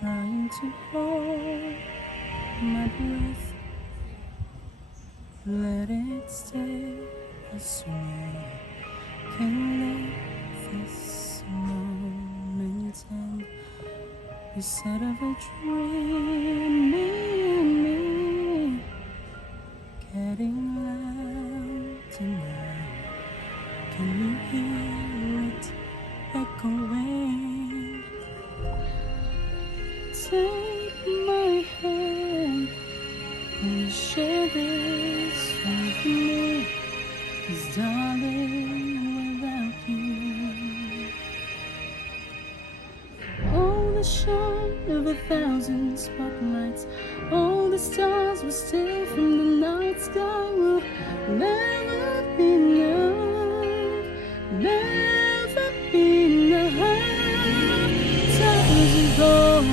Trying to hold my breath, let it stay this way. Can let this moment end. You said of a dream in me, getting louder now. Can you hear it echoing? Take my hand and share this with me, 'cause darling, without you, all the shine of 1,000 spotlights, all the stars we steal from the night sky will never be enough, never be enough. Thousands of